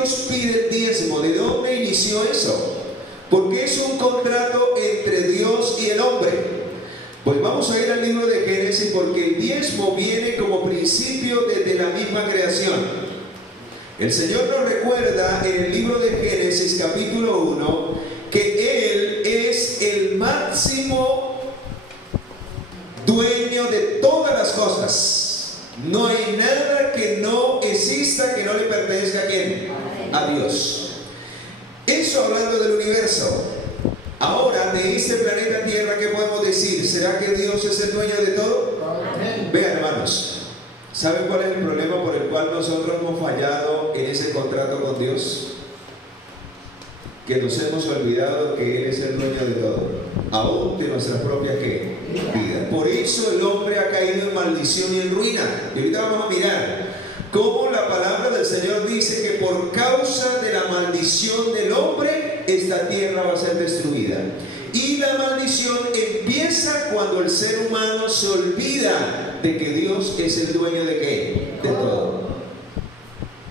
Dios pide el diezmo? ¿De dónde inició eso? Porque es un contrato entre Dios y el hombre. Pues vamos a ir al libro de Génesis, porque el diezmo viene como principio desde la misma creación. El Señor nos recuerda en el libro de Génesis capítulo 1 que Él es el máximo dueño de todas las cosas. No hay nada que no exista que no le pertenezca a ¿quién? A Dios. Eso hablando del universo. Ahora, de este planeta Tierra, ¿qué podemos decir? ¿Será que Dios es el dueño de todo? Vean, hermanos, ¿saben cuál es el problema por el cual nosotros hemos fallado en ese contrato con Dios? Que nos hemos olvidado que Él es el dueño de todo, aún de nuestra propia ¿qué? Vida. Por eso el hombre ha caído en maldición y en ruina. Y ahorita vamos a mirar cómo la palabra del Señor dice que por causa de la maldición del hombre, esta tierra va a ser destruida. Y la maldición empieza cuando el ser humano se olvida de que Dios es el dueño de ¿qué? De todo.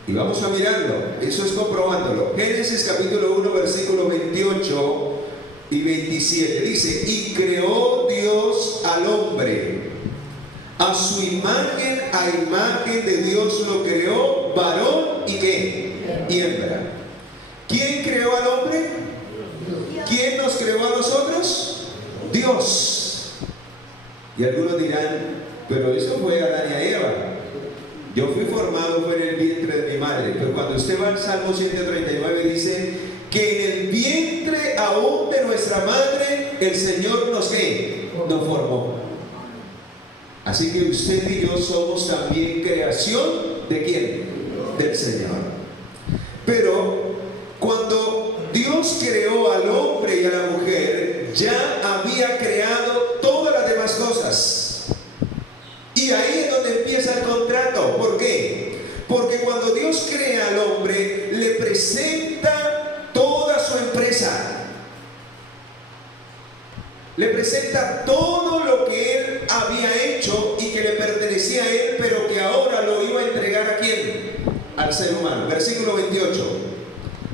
Y vamos a mirarlo, eso es comprobándolo. Génesis capítulo 1, versículo 28 y 27. Dice, y creó Dios al hombre. A su imagen, a imagen de Dios lo creó, varón y ¿qué? Y hembra. ¿Quién creó al hombre? ¿Quién nos creó a nosotros? Dios. Y algunos dirán, pero eso fue Adán y Eva. Yo fui formado fue en el vientre de mi madre. Pero cuando usted va al Salmo 139 dice que en el vientre aún de nuestra madre el Señor nos ¿qué? Nos formó. Así que usted y yo somos también creación ¿de quién? Del Señor. Pero cuando Dios creó al hombre y a la mujer, ya había creado todas las demás cosas. Y ahí es donde empieza el contrato. ¿Por qué? Porque cuando Dios crea al hombre, le presenta toda su empresa. Le presenta todo lo que él había hecho y que le pertenecía a él, pero que ahora lo iba a entregar ¿a quién? Al ser humano. Versículo 28.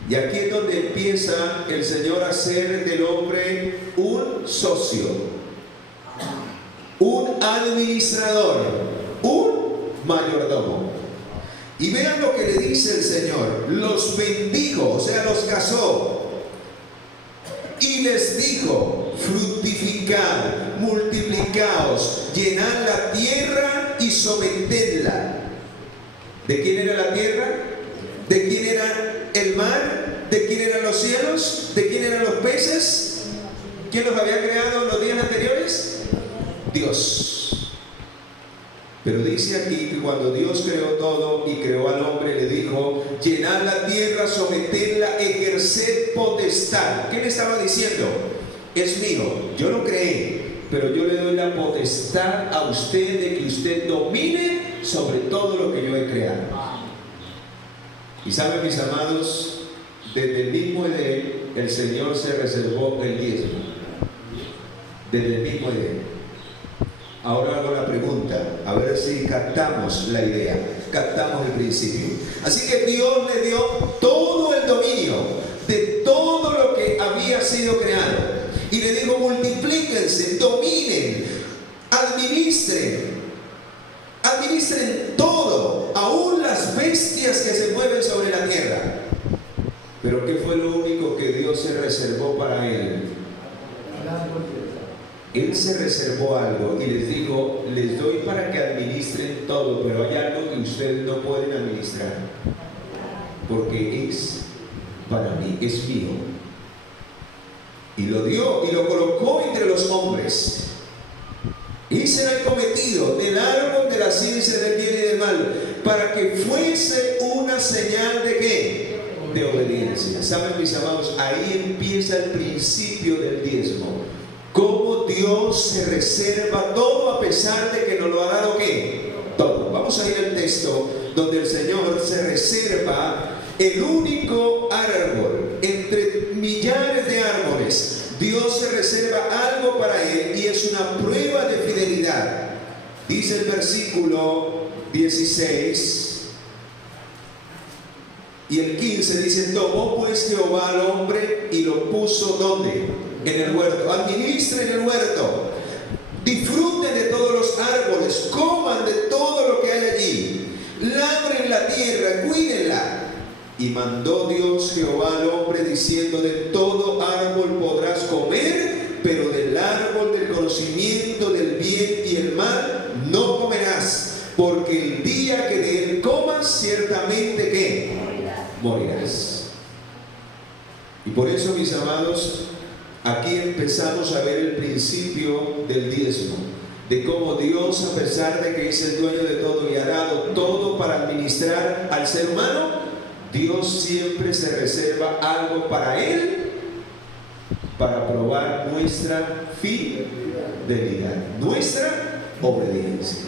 Y aquí es donde empieza el Señor a hacer del hombre un socio, un administrador, un mayordomo. Y vean lo que le dice el Señor. Los bendijo, o sea, los casó. Y les dijo, fructificad, multiplicaos, llenad la tierra y sometedla. ¿De quién era la tierra? ¿De quién era el mar? ¿De quién eran los cielos? ¿De quién eran los peces? ¿Quién los había creado los días anteriores? Dios. Pero dice aquí que cuando Dios creó todo y creó al hombre, le dijo, llenad la tierra, sometedla, ejerced potestad. ¿Qué le estaba diciendo? Es mío, yo lo creé, pero yo le doy la potestad a usted de que usted domine sobre todo lo que yo he creado. Y saben, mis amados, desde el mismo Edén, el Señor se reservó el diezmo. Desde el mismo Edén. Ahora hago la pregunta, a ver si captamos la idea, captamos el principio. Así que Dios le dio todo el dominio de todo lo que había sido creado. Y le dijo, multiplíquense, dominen, administren todo, aún las bestias que se mueven sobre la tierra. Pero ¿qué fue lo único que Dios se reservó para él? Él se reservó algo y les dijo, les doy para que administren todo, pero hay algo que ustedes no pueden administrar, porque es para mí, es mío. Y lo dio y lo colocó entre los hombres. Ese era el cometido del árbol de la ciencia del bien y del mal, para que fuese una señal de ¿qué? De obediencia. ¿Saben, mis amados? Ahí empieza el principio del diezmo. Cómo Dios se reserva todo a pesar de que nos lo ha dado ¿qué? Todo. Vamos a ir al texto donde el Señor se reserva el único árbol entre millares de árboles. Dios se reserva algo para él y es una prueba de fidelidad. Dice el versículo 16: Y el 15 dice: tomó pues Jehová al hombre y lo puso ¿dónde? En el huerto. Administren el huerto, disfruten de todos los árboles, coman de todo lo que hay allí, labren la tierra, cuídenla. Y mandó Dios Jehová al hombre diciendo: de todo árbol podrás comer, pero del árbol del conocimiento del bien y el mal no comerás, porque el día que de él comas, ciertamente ¿qué? Morirás. Y por eso, mis amados, aquí empezamos a ver el principio del diezmo, de cómo Dios, a pesar de que es el dueño de todo y ha dado todo para administrar al ser humano, Dios siempre se reserva algo para él, para probar nuestra fidelidad, nuestra obediencia.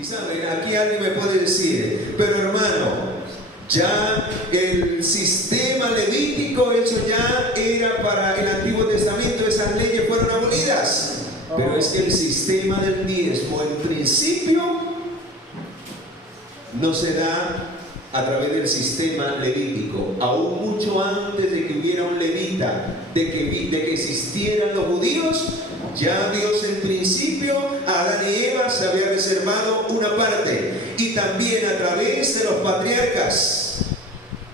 Y saben, aquí alguien me puede decir: pero hermano, ya el sistema levítico, eso ya era para el Antiguo Testamento, esas leyes fueron abolidas. Pero es que el sistema del diezmo, en principio, no se da a través del sistema levítico. Aún mucho antes de que hubiera un levita, de que existieran los judíos, ya Dios en principio a Adán y Eva se había reservado una parte. Y también a través de los patriarcas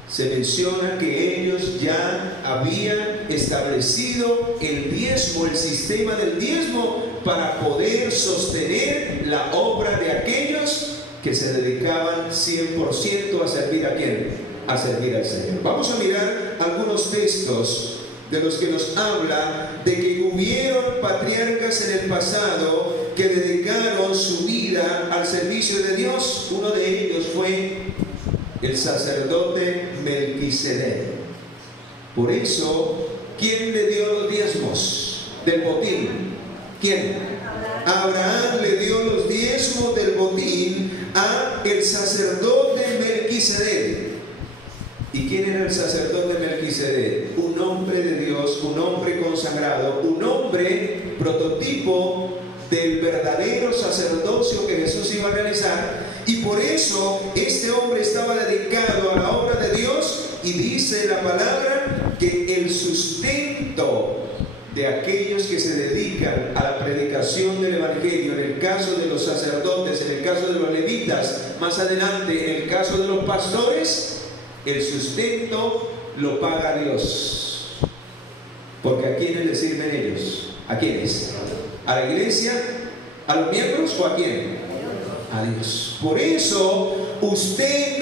se menciona que ellos ya habían establecido el diezmo, el sistema del diezmo, para poder sostener la obra de aquellos que se dedicaban 100% a servir ¿a quién? A servir al Señor. Vamos a mirar algunos textos de los que nos habla de que hubieron patriarcas en el pasado que dedicaron su vida al servicio de Dios. Uno de ellos fue el sacerdote Melquisedec. Por eso, ¿quién le dio los diezmos del botín? ¿Quién? Abraham le dio los diezmos del botín a el sacerdote Melquisedec. ¿Y quién era el sacerdote Melquisedec? Un hombre de Dios, un hombre consagrado, un hombre prototipo del verdadero sacerdocio que Jesús iba a realizar. Y por eso este hombre estaba dedicado a la obra de Dios, y dice la palabra que el sustento de aquellos que se dedican a la predicación del Evangelio, en el caso de los sacerdotes, en el caso de los levitas, más adelante en el caso de los pastores, el sustento lo paga Dios. Porque ¿a quiénes le sirven ellos? ¿A quiénes? ¿A la iglesia? ¿A los miembros o a quién? A Dios. Por eso usted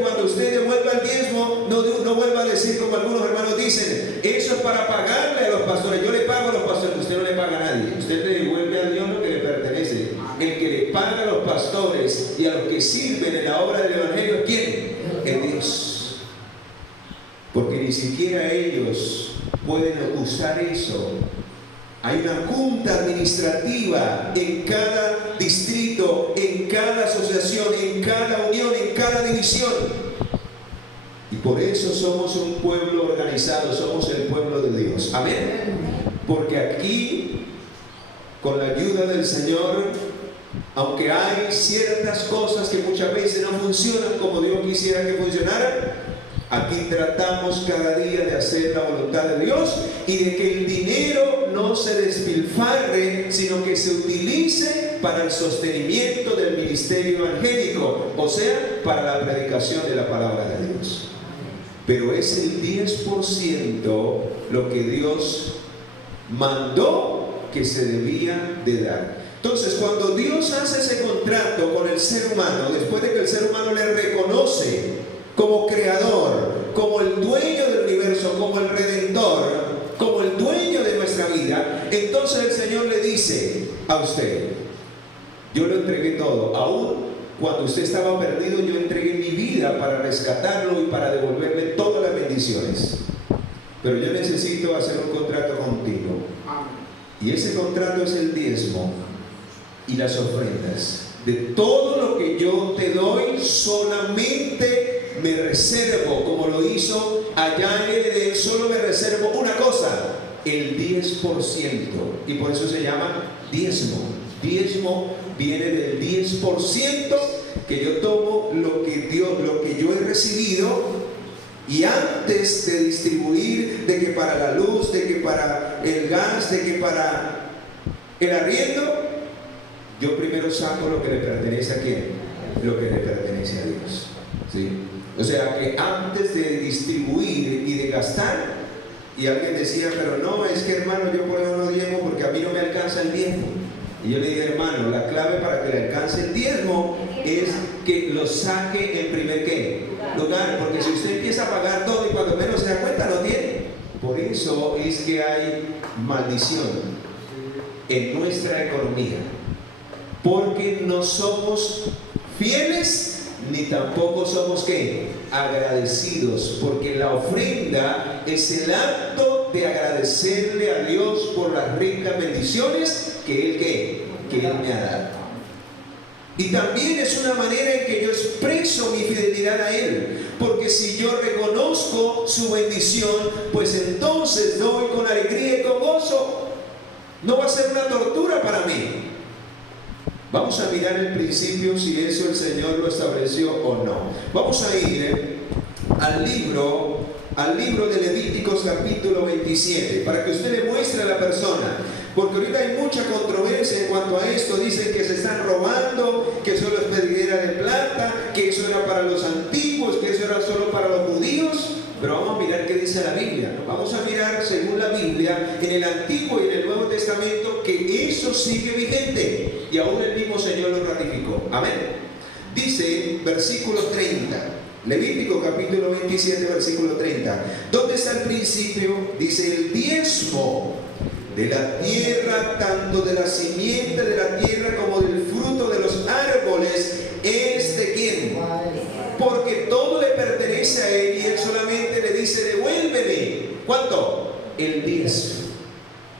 cuando usted devuelva el diezmo, no vuelva a decir como algunos hermanos dicen: eso es para pagarle a los pastores, yo le pago a los pastores. Usted no le paga a nadie, usted le devuelve a Dios lo que le pertenece. El que le paga a los pastores y a los que sirven en la obra del Evangelio, ¿quién? Es Dios. Porque ni siquiera ellos pueden usar eso. Hay una junta administrativa en cada distrito, en cada asociación, en cada unión, en cada división. Y por eso somos un pueblo organizado, somos el pueblo de Dios. Amén. Porque aquí, con la ayuda del Señor, aunque hay ciertas cosas que muchas veces no funcionan como Dios quisiera que funcionaran, aquí tratamos cada día de hacer la voluntad de Dios y de que el dinero no se despilfarre, sino que se utilice para el sostenimiento del ministerio evangélico, o sea, para la predicación de la palabra de Dios. Pero es el 10% lo que Dios mandó que se debía de dar. Entonces, cuando Dios hace ese contrato con el ser humano, después de que el ser humano le reconoce como creador, como el dueño del universo, como el redentor, como el dueño de nuestra vida, entonces el Señor le dice a usted: yo lo entregué todo. Aún cuando usted estaba perdido, yo entregué mi vida para rescatarlo y para devolverle todas las bendiciones. Pero yo necesito hacer un contrato contigo. Y ese contrato es el diezmo y las ofrendas. De todo lo que yo te doy, solamente me reservo, como lo hizo allá en Edén, solo me reservo una cosa: el 10%. Y por eso se llama diezmo. Diezmo viene del 10% que yo tomo lo que yo he recibido Y antes de distribuir, de que para la luz, de que para el gas, de que para el arriendo, yo primero saco lo que le pertenece a quién, lo que le pertenece a Dios, ¿sí? O sea que antes de distribuir y de gastar, y alguien decía, pero no, es que hermano, yo por eso no diezmo porque a mí no me alcanza el diezmo. Y yo le dije, hermano, la clave para que le alcance el diezmo es que lo saque en primer ¿qué? Lugar, porque si usted empieza a pagar todo y cuando menos se da cuenta no tiene. Por eso es que hay maldición en nuestra economía, porque no somos fieles ni tampoco somos ¿qué? Agradecidos, porque la ofrenda es el acto de agradecerle a Dios por las ricas bendiciones que Él que Él me ha dado. Y también es una manera en que yo expreso mi fidelidad a Él, porque si yo reconozco su bendición, pues entonces doy con alegría y con gozo. No va a ser una tortura para mí. Vamos a mirar el principio si eso el Señor lo estableció o no. Vamos a ir al libro de Levíticos capítulo 27, para que usted le muestre a la persona, porque ahorita hay mucha controversia en cuanto a esto. Dicen que se están robando, que solo es pedidera de plata, que eso era para los antiguos, que eso era solo para los judíos. Pero vamos a mirar qué dice la Biblia. Vamos a mirar según la Biblia en el Antiguo y en el Nuevo Testamento que eso sigue vigente y aún el mismo Señor lo ratificó. Amén. Dice versículo 30, Levítico capítulo 27 versículo 30. ¿Dónde está el principio? Dice el diezmo de la tierra, tanto de la simiente de la tierra como del fruto de los árboles, ¿es de quién? Porque todo le pertenece a Él y Él solamente le dice, devuélveme. ¿Cuánto? El diezmo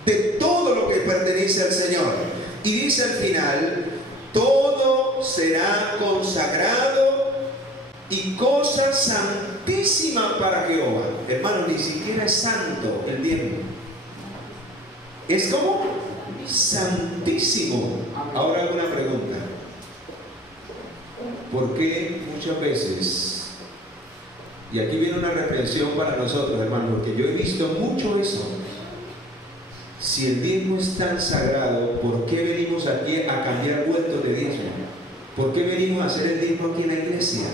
de todo lo que pertenece al Señor. Y dice al final, todo será consagrado y cosa santísima para Jehová. Hermano, ni siquiera es santo el diezmo. Es como santísimo. Ahora hago una pregunta. ¿Por qué muchas veces, y aquí viene una reflexión para nosotros, hermano, porque yo he visto mucho eso, si el diezmo es tan sagrado, ¿por qué venimos aquí a cambiar vueltos de diezmo? ¿Por qué venimos a hacer el diezmo aquí en la iglesia?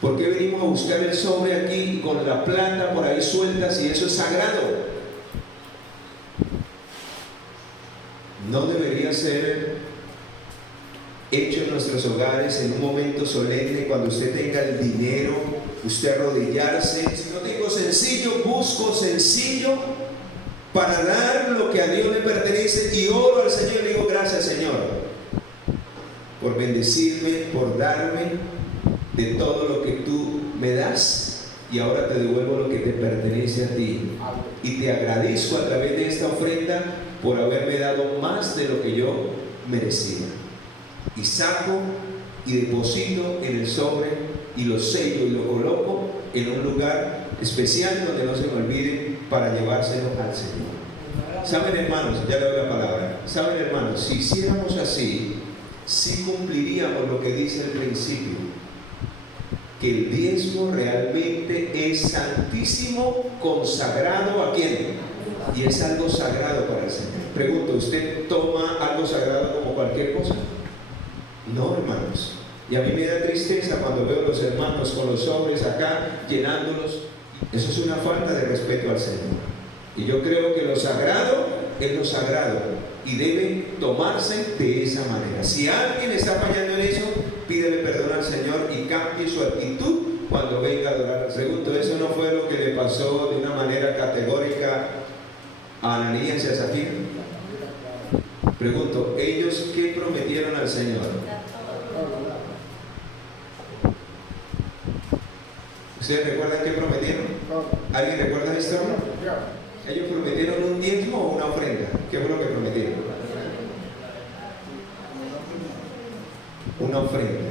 ¿Por qué venimos a buscar el sobre aquí con la plata por ahí suelta si eso es sagrado? No debería ser hecho en nuestros hogares en un momento solemne, cuando usted tenga el dinero, usted arrodillarse. Si no tengo sencillo, busco sencillo para dar lo que a Dios le pertenece y oro al Señor y le digo, gracias Señor por bendecirme, por darme de todo lo que tú me das, y ahora te devuelvo lo que te pertenece a ti, y te agradezco a través de esta ofrenda por haberme dado más de lo que yo merecía. Y saco y deposito en el sobre y lo sello y lo coloco en un lugar especial donde no se me olvide para llevárselo al Señor. ¿Saben, hermanos? Ya le doy la palabra. ¿Saben, hermanos? Si hiciéramos así, sí cumpliríamos lo que dice el principio, que el diezmo realmente es santísimo, consagrado ¿a quién? Y es algo sagrado para el Señor. Pregunto, ¿usted toma algo sagrado como cualquier cosa? No, hermanos. Y a mí me da tristeza cuando veo a los hermanos con los sobres acá, llenándolos. Eso es una falta de respeto al Señor. Y yo creo que lo sagrado es lo sagrado y debe tomarse de esa manera. Si alguien está fallando en eso, pídele perdón al Señor y cambie su actitud cuando venga a adorar. Pregunto, ¿eso no fue lo que le pasó de una manera categórica a Ananías y a Zafira? Pregunto, ¿ellos qué prometieron al Señor? ¿Ustedes recuerdan qué prometieron? ¿Alguien recuerda esto? Ellos prometieron un diezmo o una ofrenda. ¿Qué fue lo que prometieron? Una ofrenda.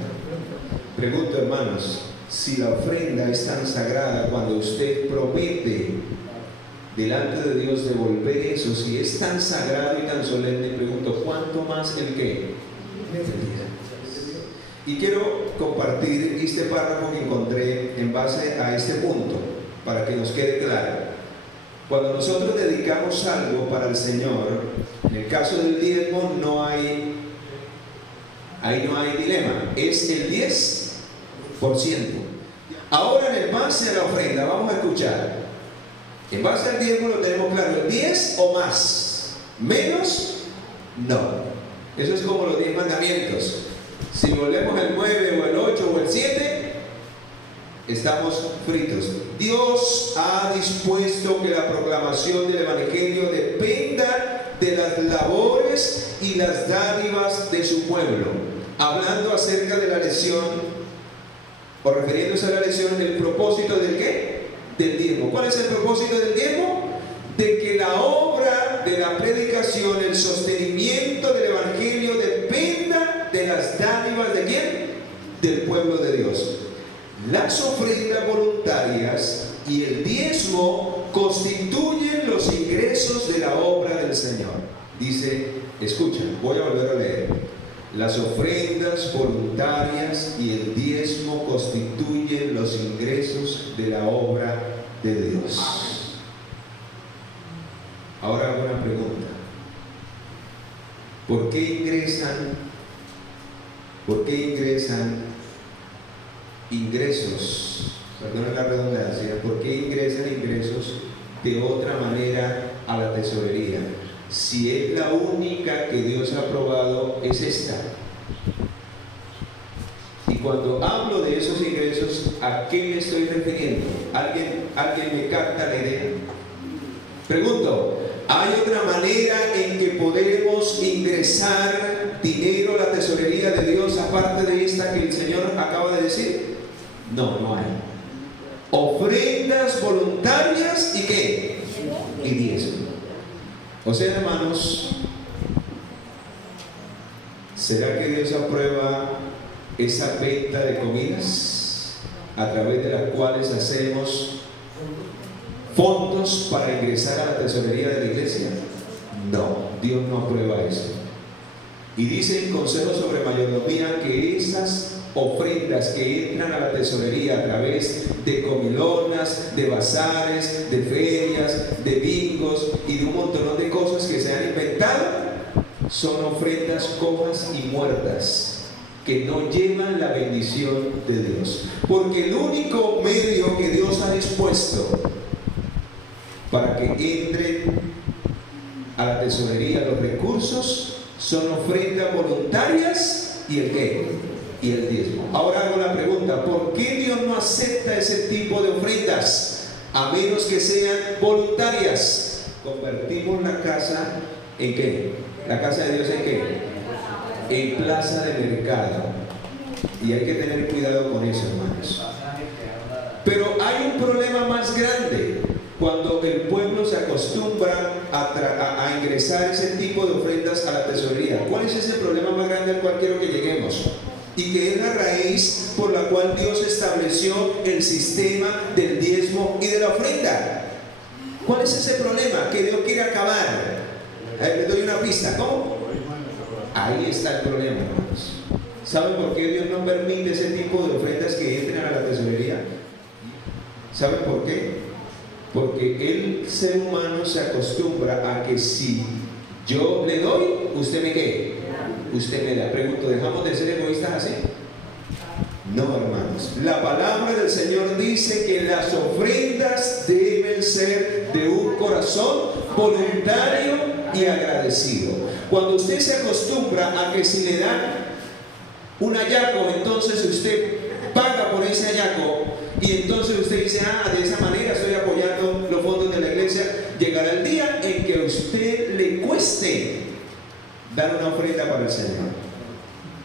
Pregunto, hermanos, si la ofrenda es tan sagrada, cuando usted promete delante de Dios devolver eso, si es tan sagrado y tan solemne, pregunto, ¿cuánto más el qué? Y quiero compartir este párrafo que encontré en base a este punto, para que nos quede claro. Cuando nosotros dedicamos algo para el Señor, en el caso del diezmo ahí no hay dilema, es el 10%. Ahora en base a la ofrenda, vamos a escuchar. En base al diezmo lo tenemos claro, el 10 o más, menos, no. Eso es como los 10 mandamientos. Si volvemos al 9 o el 8 o el 7, estamos fritos. Dios ha dispuesto que la proclamación del Evangelio dependa de las labores y las dádivas de su pueblo. Hablando acerca de la lección, o refiriéndose a la lección del propósito del ¿qué? Del diezmo. ¿Cuál es el propósito del diezmo? De que la obra de la predicación, el sostenimiento del Evangelio dependa de las dádivas ¿de quién? Del pueblo de Dios. Las ofrendas voluntarias y el diezmo constituyen los ingresos de la obra del Señor. Dice, escucha, voy a volver a leer. Las ofrendas voluntarias y el diezmo constituyen los ingresos de la obra de Dios. Ahora hago una pregunta. ¿Por qué ingresan ingresos, perdón la redundancia, por qué ingresan ingresos de otra manera a la tesorería? Si es la única que Dios ha aprobado, es esta. Y cuando hablo de esos ingresos, ¿a qué me estoy refiriendo? ¿Alguien me capta la idea? Pregunto, ¿hay otra manera en que podemos ingresar dinero a la tesorería de Dios aparte de esta que el Señor acaba de decir? No hay. Ofrendas voluntarias y ¿qué? Y diezmo. O sea, hermanos, ¿será que Dios aprueba esa venta de comidas a través de las cuales hacemos fondos para ingresar a la tesorería de la iglesia? No, Dios no aprueba eso. Y dice en Consejo sobre Mayordomía que esas ofrendas que entran a la tesorería a través de comilonas, de bazares, de ferias, de bingos y de un montón de cosas que se han inventado, son ofrendas cojas y muertas que no llevan la bendición de Dios. Porque el único medio que Dios ha dispuesto para que entren a la tesorería los recursos son ofrendas voluntarias y el ¿qué? Y el diezmo. Ahora hago la pregunta, ¿por qué Dios no acepta ese tipo de ofrendas a menos que sean voluntarias? Convertimos la casa ¿en qué? ¿La casa de Dios en qué? En plaza de mercado. Y hay que tener cuidado con eso, hermanos. Pero hay un problema más grande cuando el pueblo se acostumbra a ingresar ese tipo de ofrendas a la tesorería. ¿Cuál es ese problema más grande al cual quiero que lleguemos? Y que es la raíz por la cual Dios estableció el sistema del diezmo y de la ofrenda. ¿Cuál es ese problema que Dios quiere acabar? Les doy una pista. ¿Cómo? Ahí está el problema, hermanos. ¿Saben por qué Dios no permite ese tipo de ofrendas que entren a la tesorería? ¿Saben por qué? Porque el ser humano se acostumbra a que si yo le doy, usted me ¿qué? Usted me da. Pregunto, ¿dejamos de ser egoístas así? No, hermanos. La palabra del Señor dice que las ofrendas deben ser de un corazón voluntario y agradecido. Cuando usted se acostumbra a que si le dan un hallaco, entonces usted paga por ese hallaco, y entonces usted dice, de esa manera estoy apoyando los fondos de la iglesia, llegará el día en que a usted le cueste dar una ofrenda para el Señor,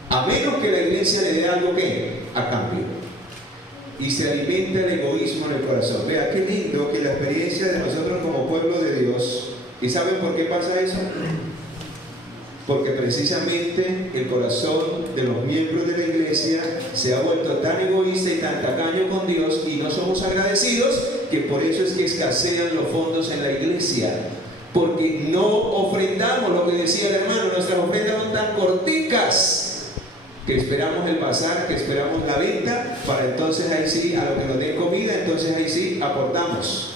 a menos que la iglesia le dé algo que a cambio, y se alimenta el egoísmo en el corazón. Vea qué lindo que la experiencia de nosotros como pueblo de Dios. ¿Y saben por qué pasa eso? Porque precisamente el corazón de los miembros de la iglesia se ha vuelto tan egoísta y tan tacaño con Dios, y no somos agradecidos, que por eso es que escasean los fondos en la iglesia. Porque no ofrendamos, lo que decía el hermano, nuestras ofrendas son tan corticas que esperamos el bazar, que esperamos la venta, para entonces ahí sí, a lo que nos den comida, entonces ahí sí aportamos.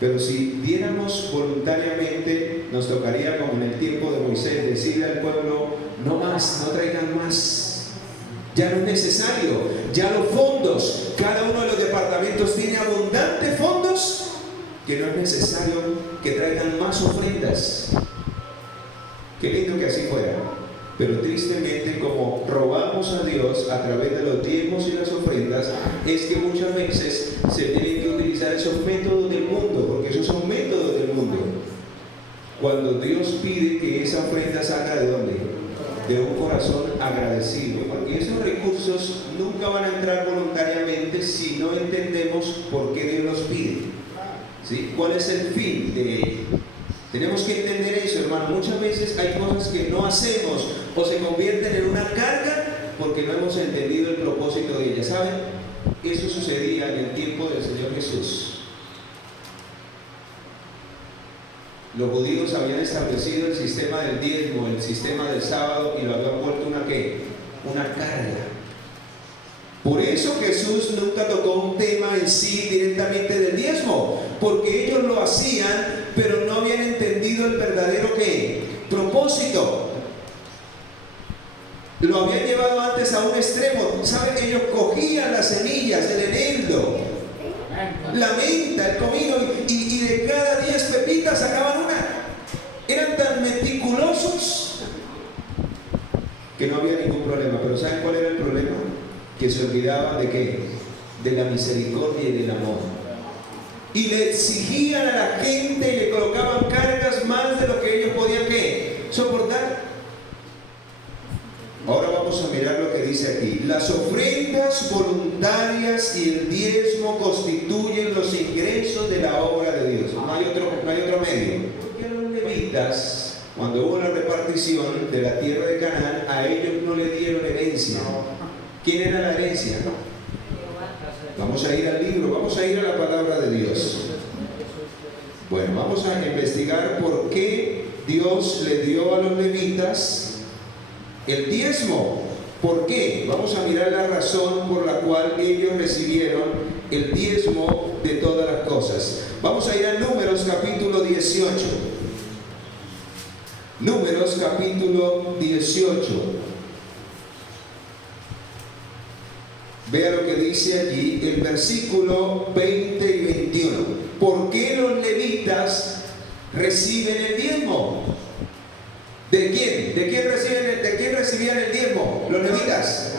Pero si diéramos voluntariamente, nos tocaría, como en el tiempo de Moisés, decirle al pueblo: no más, no traigan más, ya no es necesario, ya los fondos, cada uno de los departamentos tiene abundantes fondos, que no es necesario que traigan más ofrendas. Qué lindo que así fuera. Pero tristemente, como robamos a Dios a través de los diezmos y las ofrendas, es que muchas veces se tienen que utilizar esos métodos del mundo, porque esos son métodos del mundo. Cuando Dios pide que esa ofrenda salga ¿de dónde? De un corazón agradecido, porque esos recursos nunca van a entrar voluntariamente si no entendemos por qué Dios los pide. ¿Sí? ¿Cuál es el fin de ello? Tenemos que entender eso, hermano. Muchas veces hay cosas que no hacemos o se convierten en una carga porque no hemos entendido el propósito de ellas. ¿Saben? Eso sucedía en el tiempo del Señor Jesús. Los judíos habían establecido el sistema del diezmo, el sistema del sábado, y lo habían vuelto una ¿qué? Una carga. Por eso Jesús nunca tocó un tema en sí directamente del diezmo, porque ellos lo hacían, pero no habían entendido el verdadero ¿qué? Propósito. Lo habían llevado antes a un extremo. ¿Saben? Ellos cogían las semillas, el eneldo, la menta, el comino, y de cada 10 pepitas sacaban una. Eran tan meticulosos que no había ningún problema. Pero ¿saben cuál era el problema? Que se olvidaban de ¿qué? De la misericordia y del amor. Y le exigían a la gente y le colocaban cargas más de lo que ellos podían ¿qué? Soportar. Ahora vamos a mirar lo que dice aquí. Las ofrendas voluntarias y el diezmo constituyen los ingresos de la obra de Dios. No hay otro medio. Porque a los levitas, cuando hubo la repartición de la tierra de Canaán, a ellos no le dieron herencia. ¿Quién era la herencia? Vamos a ir al libro, vamos a ir a la palabra de Dios. Bueno, vamos a investigar por qué Dios le dio a los levitas el diezmo. ¿Por qué? Vamos a mirar la razón por la cual ellos recibieron el diezmo de todas las cosas. Vamos a ir a Números capítulo 18. Números capítulo 18. Vea lo que dice allí el versículo 20 y 21. ¿Por qué los levitas reciben el diezmo? ¿De quién? ¿De quién recibían el diezmo? Los levitas.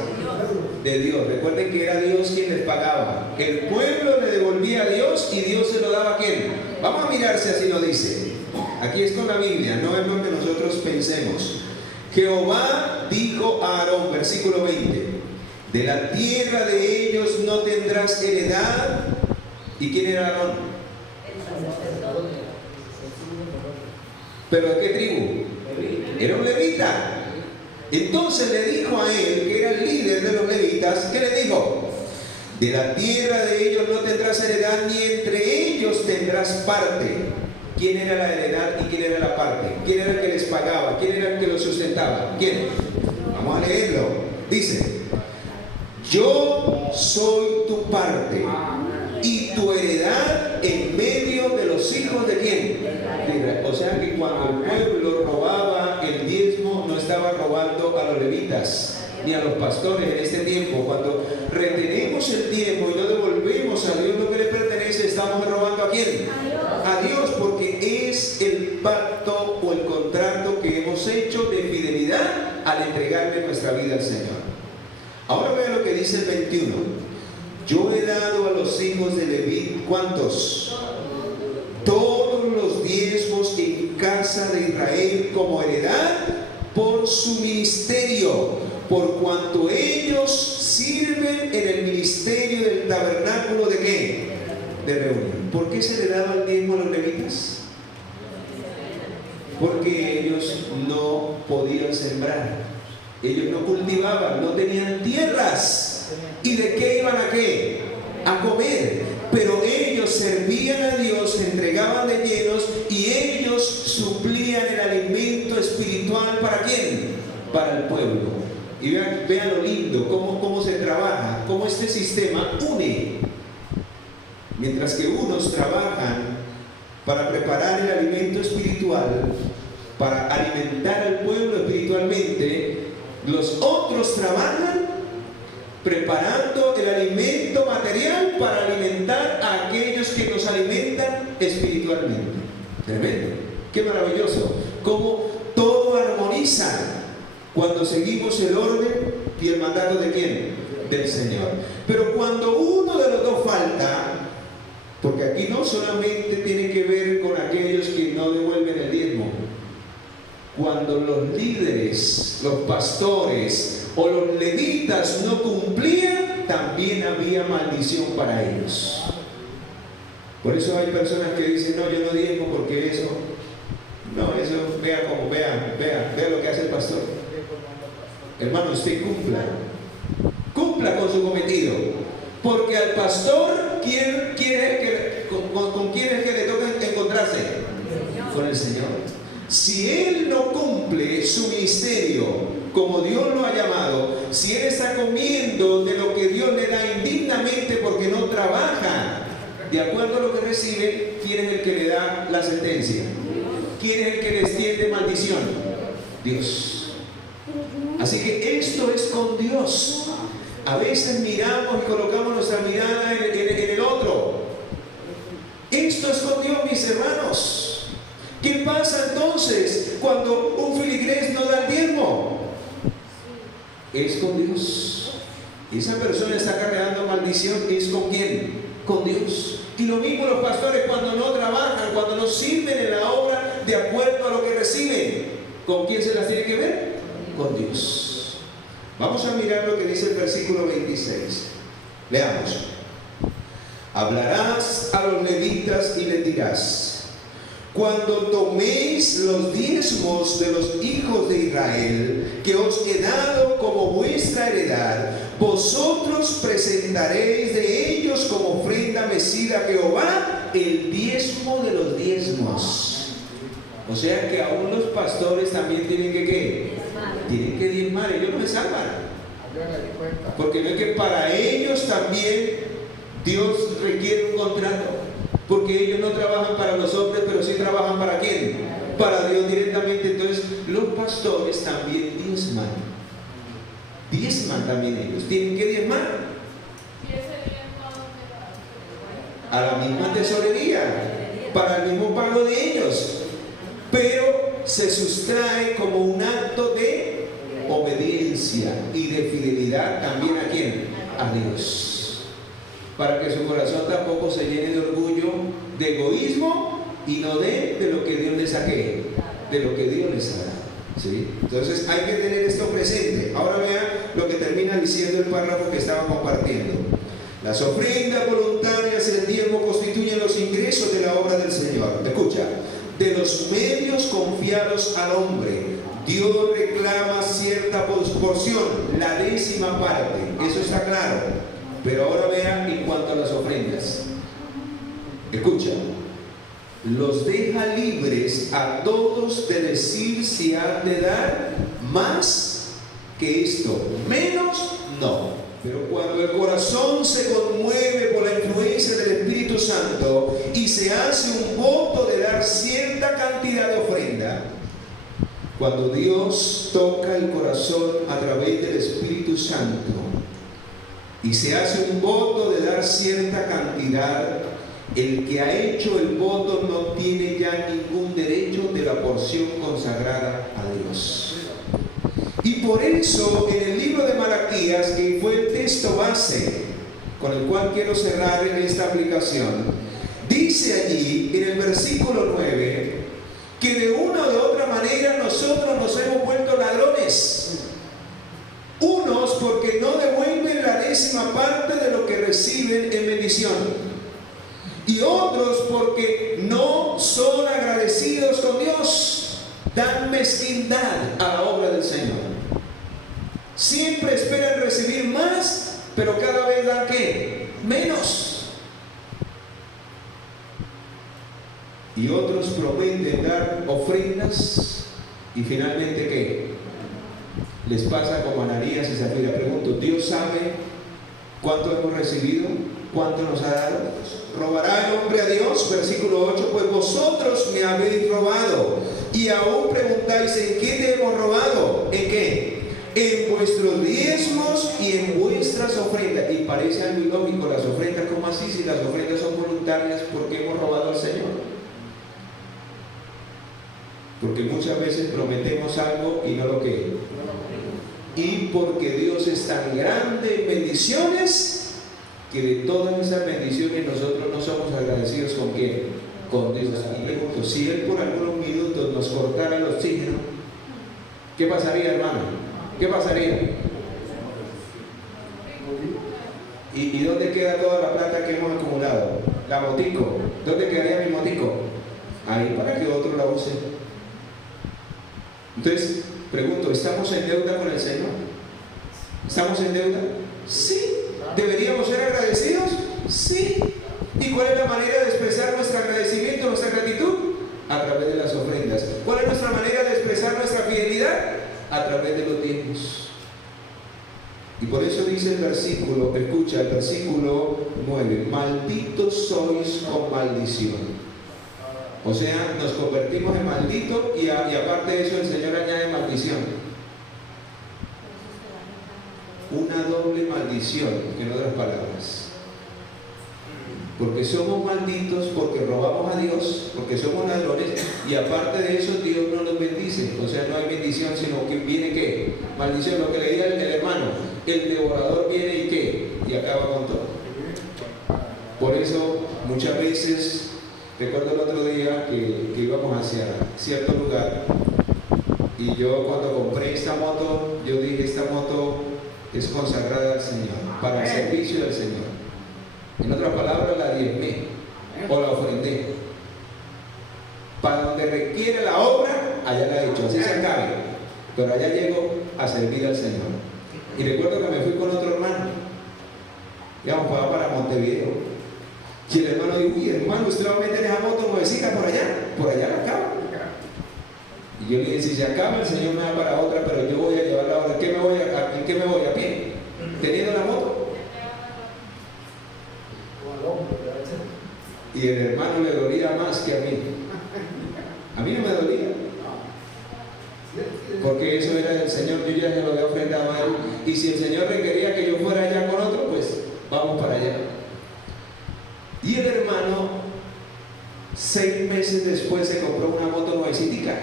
De Dios. Recuerden que era Dios quien les pagaba. El pueblo le devolvía a Dios y Dios se lo daba a quién. Vamos a mirar si así lo dice. Aquí es con la Biblia, no es lo que nosotros pensemos. Jehová dijo a Aarón, versículo 20: de la tierra de ellos no tendrás heredad. ¿Y quién era Aarón? ¿Pero de qué tribu? Era un levita. Entonces le dijo a él, que era el líder de los levitas, ¿qué le dijo? De la tierra de ellos no tendrás heredad, ni entre ellos tendrás parte. ¿Quién era la heredad y quién era la parte? ¿Quién era el que les pagaba? ¿Quién era el que los sustentaba? ¿Quién? Vamos a leerlo. Dice: yo soy tu parte y tu heredad en medio de los hijos de quién. O sea que cuando el pueblo robaba el diezmo, no estaba robando a los levitas ni a los pastores en este tiempo. Cuando retenemos el diezmo y no devolvemos a Dios lo que le pertenece, estamos robando ¿a quién? A Dios, porque es el pacto o el contrato que hemos hecho de fidelidad al entregarle nuestra vida al Señor. Ahora vean lo que dice el 21. Yo he dado a los hijos de Leví, ¿cuántos? Todos los diezmos en casa de Israel como heredad por su ministerio, por cuanto ellos sirven en el ministerio del tabernáculo ¿de qué? De reunión. ¿Por qué se le daba el diezmo a los levitas? Porque ellos no podían sembrar. Ellos no cultivaban, no tenían tierras. ¿Y de qué iban a qué? A comer. Pero ellos servían a Dios, se entregaban de llenos y ellos suplían el alimento espiritual ¿para quién? Para el pueblo. Y Y vean lo lindo, cómo se trabaja, cómo este sistema une. Mientras que unos trabajan para preparar el alimento espiritual, para alimentar al pueblo espiritualmente, los otros trabajan preparando el alimento material para alimentar a aquellos que nos alimentan espiritualmente. Tremendo, qué maravilloso, cómo todo armoniza cuando seguimos el orden y el mandato de ¿quién? Del Señor. Pero cuando uno de los dos falta, porque aquí no solamente tiene que ver con aquellos que no devuelven el diezmo, cuando los líderes, los pastores o los levitas no cumplían, también había maldición para ellos. Por eso hay personas que dicen, no, yo no diezmo porque eso, vea lo que hace el pastor. Hermano, usted cumpla con su cometido, porque al pastor, ¿con quién es que le toca encontrarse? Con el Señor. Si él no cumple su ministerio como Dios lo ha llamado, si él está comiendo de lo que Dios le da indignamente porque no trabaja de acuerdo a lo que recibe, ¿quién es el que le da la sentencia? ¿Quién es el que le extiende maldición? Dios. Así que esto es con Dios. A veces miramos y colocamos nuestra mirada en el otro. Esto es con Dios, mis hermanos. ¿Qué pasa entonces cuando un filigrés no da el diezmo? Es con Dios. Esa persona está cargando maldición. ¿Es con quién? Con Dios. Y lo mismo los pastores cuando no trabajan, cuando no sirven en la obra de acuerdo a lo que reciben. ¿Con quién se las tiene que ver? Con Dios. Vamos a mirar lo que dice el versículo 26. Leamos. Hablarás a los levitas y les dirás: cuando toméis los diezmos de los hijos de Israel, que os he dado como vuestra heredad, vosotros presentaréis de ellos como ofrenda mecida a Jehová el diezmo de los diezmos. O sea que aún los pastores también tienen que ¿qué? Tienen que diezmar. Ellos no me salvan, porque no es que para ellos también Dios requiere un contrato. Porque ellos no trabajan para los hombres, pero sí trabajan ¿para quién? Para Dios directamente. Entonces, los pastores también diezman. Diezman también ellos. Tienen que diezmar. A la misma tesorería, para el mismo pago de ellos. Pero se sustrae como un acto de obediencia y de fidelidad también ¿a quién? A Dios. Para que su corazón tampoco se llene de orgullo, de egoísmo y no de lo que Dios les saque, de lo que Dios les ha dado. ¿Sí? Entonces hay que tener esto presente. Ahora vean lo que termina diciendo el párrafo que estaba compartiendo. Las ofrendas voluntarias y el diezmo constituyen los ingresos de la obra del Señor. Escucha, de los medios confiados al hombre, Dios reclama cierta porción, la 10ª parte. Eso está claro. Pero ahora vean en cuanto a las ofrendas. Escucha. Los deja libres a todos de decir si han de dar más que esto, menos no. Pero cuando el corazón se conmueve por la influencia del Espíritu Santo y se hace un voto de dar cierta cantidad de ofrenda, cuando Dios toca el corazón a través del Espíritu Santo y se hace un voto de dar cierta cantidad, el que ha hecho el voto no tiene ya ningún derecho de la porción consagrada a Dios. Y por eso en el libro de Malaquías, que fue el texto base con el cual quiero cerrar en esta aplicación, dice allí en el versículo 9 que de una o de otra manera nosotros nos hemos vuelto ladrones. Unos porque no devuelven la 10ª parte de lo que reciben en bendición, y otros porque no son agradecidos con Dios, dan mezquindad a la obra del Señor. Siempre esperan recibir más, pero cada vez dan ¿qué? Menos. Y otros prometen dar ofrendas y finalmente ¿qué? Les pasa como a Ananías Dios sabe cuánto hemos recibido, cuánto nos ha dado. ¿Robará el hombre a Dios? Versículo 8, pues vosotros me habéis robado y aún preguntáis en qué te hemos robado. ¿En qué? En vuestros diezmos y en vuestras ofrendas. Y parece algo ilógico, las ofrendas, ¿cómo así? Si las ofrendas son voluntarias, ¿por qué hemos robado al Señor? Porque muchas veces prometemos algo y no lo que. Y porque Dios es tan grande en bendiciones, que de todas esas bendiciones nosotros no somos agradecidos ¿con quién? Con Dios. Y pregunto, si Él por algunos minutos nos cortara el oxígeno, ¿qué pasaría, hermano? ¿Qué pasaría? ¿Y dónde queda toda la plata que hemos acumulado? La motico. ¿Dónde quedaría mi motico? Ahí, para que otro la use. Entonces, pregunto, ¿estamos en deuda con el Señor? ¿Estamos en deuda? Sí. ¿Deberíamos ser agradecidos? Sí. ¿Y cuál es la manera de expresar nuestro agradecimiento, nuestra gratitud? A través de las ofrendas. ¿Cuál es nuestra manera de expresar nuestra fidelidad? A través de los diezmos. Y por eso dice el versículo, escucha el versículo 9, malditos sois con maldición. O sea, nos convertimos en malditos y aparte de eso el Señor añade maldición. Una doble maldición, en otras palabras. Porque somos malditos, porque robamos a Dios, porque somos ladrones, y aparte de eso Dios no nos bendice. O sea, no hay bendición, sino que viene ¿qué? Maldición, lo que le diga el hermano, el devorador viene y ¿qué? Y acaba con todo. Por eso muchas veces, recuerdo el otro día que íbamos hacia cierto lugar, y yo cuando compré esta moto, yo dije, esta moto es consagrada al Señor, para el servicio del Señor. En otras palabras, la diezmé o la ofrendé. Para donde requiere la obra, allá la he hecho, así se acabe. Pero allá llego a servir al Señor. Y recuerdo que me fui con otro hermano. Íbamos para Montevideo. Y el hermano dijo, uy, hermano, usted va a meter esa moto nuevecita por allá la acaba. Y yo le dije, si se acaba, el Señor me da para otra, pero yo voy a llevarla ahora. ¿En qué me voy? ¿A pie? Teniendo la moto. Y el hermano le dolía más que a mí. A mí no me dolía. Porque eso era del Señor, yo ya se lo había ofrendado a Él. Y si el Señor requería que yo fuera allá con otro, pues vamos para allá. Y el hermano, 6 meses después, se compró una moto nuevecita.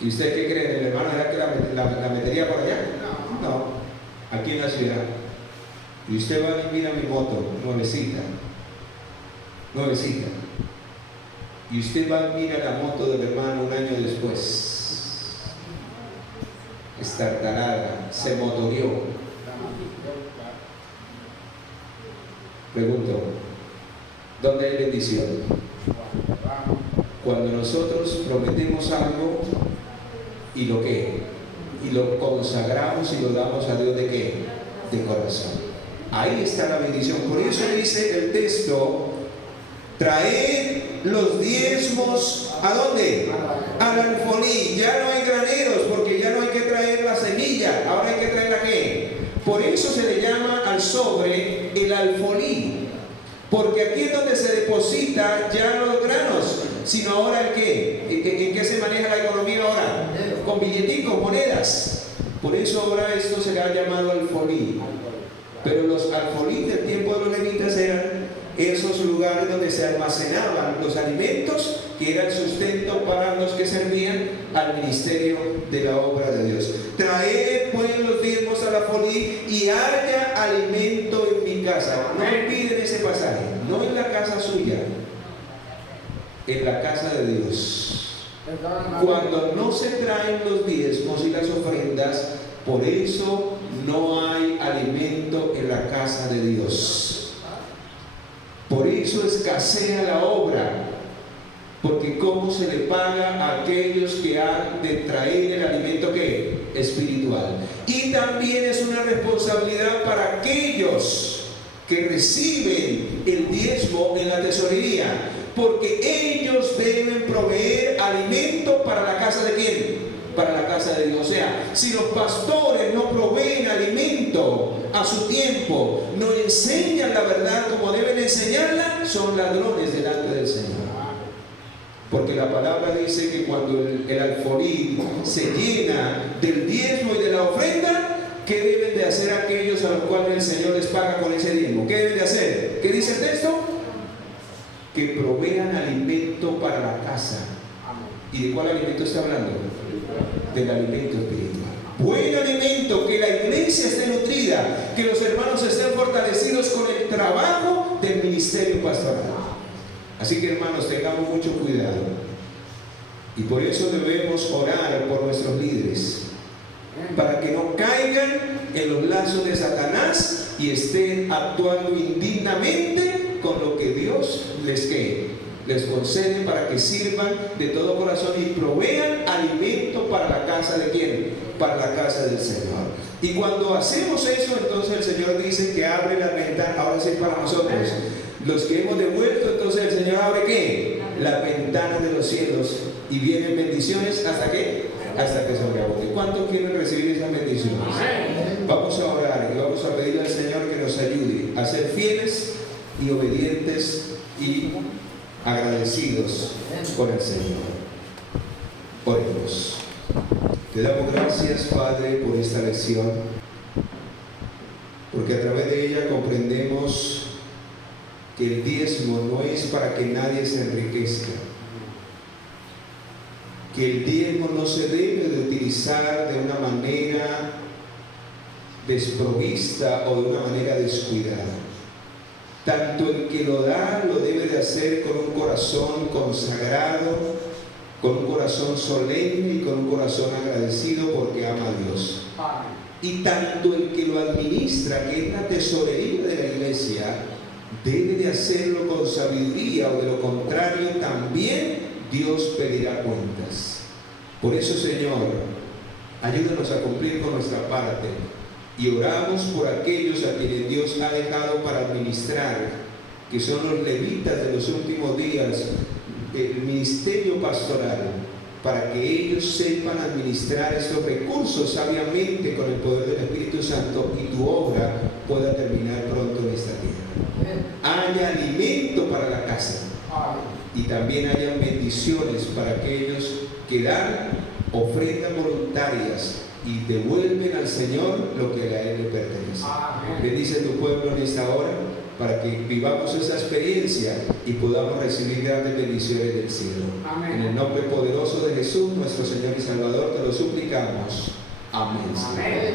¿Y usted qué cree? ¿El hermano era que la metería por allá? No, aquí en la ciudad. Y usted va y mira mi moto, nuevecita. Y usted va y mira la moto del hermano un año después. Estartalada, se motorió. Pregunto, ¿dónde hay bendición? Cuando nosotros prometemos algo y lo consagramos y lo damos a Dios ¿de qué? De corazón. Ahí está la bendición. Por eso dice el texto, traed los diezmos ¿a dónde? Al alfolí. Ya no hay graneros, porque ya no hay que traer la semilla, ahora hay que traer ¿a qué? Por eso se le llama al sobre el alfolí, porque aquí es donde se deposita ya los granos, sino ahora el qué. ¿En qué se maneja la economía ahora? Con billeticos, monedas. Por eso ahora esto se le ha llamado alfolí. Pero los alfolí del tiempo de los levitas eran esos lugares donde se almacenaban los alimentos que eran sustento para los que servían al ministerio de la obra de Dios. Traed pues los diezmos al alfolí y haya alimento en mi casa. No olviden ese pasaje, no en la casa suya, en la casa de Dios. Cuando no se traen los diezmos y las ofrendas, por eso no hay alimento en la casa de Dios. Por eso escasea la obra. Porque ¿cómo se le paga a aquellos que han de traer el alimento ¿qué? Espiritual? Y también es una responsabilidad para aquellos que reciben el diezmo en la tesorería. Porque ellos deben proveer alimento para la casa de ¿quién? Para la casa de de Dios. O sea, si los pastores no proveen alimento a su tiempo, no enseñan la verdad como deben enseñarla, son ladrones delante del Señor. Porque la palabra dice que cuando el alfolí se llena del diezmo y de la ofrenda, ¿qué deben de hacer aquellos a los cuales el Señor les paga con ese diezmo? ¿Qué deben de hacer? ¿Qué dice el texto? Que provean alimento para la casa. ¿Y de cuál alimento está hablando? Del alimento espiritual. Buen alimento, que la iglesia esté nutrida, que los hermanos estén fortalecidos con el trabajo del ministerio pastoral. Así que, hermanos, tengamos mucho cuidado. Y por eso debemos orar por nuestros líderes, para que no caigan en los lazos de Satanás y estén actuando indignamente con lo que Dios les concede, para que sirvan de todo corazón y provean alimento para la casa de ¿quién? Para la casa del Señor. Y cuando hacemos eso, entonces el Señor dice que abre la ventana. Ahora sí es para nosotros, los que hemos devuelto. Entonces el Señor abre ¿qué? La ventana de los cielos y vienen bendiciones. ¿Hasta qué? Hasta que sobreabunde. ¿Cuántos quieren recibir esas bendiciones? Vamos a orar y vamos a pedirle al Señor que nos ayude a ser fieles y obedientes y agradecidos con el Señor. Oremos. Te damos gracias, Padre, por esta lección, porque a través de ella comprendemos que el diezmo no es para que nadie se enriquezca, que el diezmo no se debe de utilizar de una manera desprovista o de una manera descuidada. Tanto el que lo da lo debe de hacer con un corazón consagrado, con un corazón solemne y con un corazón agradecido, porque ama a Dios. Y tanto el que lo administra, que es la tesorería de la iglesia, debe de hacerlo con sabiduría, o de lo contrario también Dios pedirá cuentas. Por eso, Señor, ayúdanos a cumplir con nuestra parte. Y oramos por aquellos a quienes Dios ha dejado para administrar, que son los levitas de los últimos días, el ministerio pastoral, para que ellos sepan administrar estos recursos sabiamente con el poder del Espíritu Santo, y tu obra pueda terminar pronto en esta tierra. Haya alimento para la casa, y también hayan bendiciones para aquellos que dan ofrendas voluntarias y devuelven al Señor lo que a Él le pertenece. Bendice tu pueblo en esta hora, para que vivamos esa experiencia y podamos recibir grandes bendiciones del cielo. En el nombre poderoso de Jesús, nuestro Señor y Salvador, te lo suplicamos. Amén. Amén.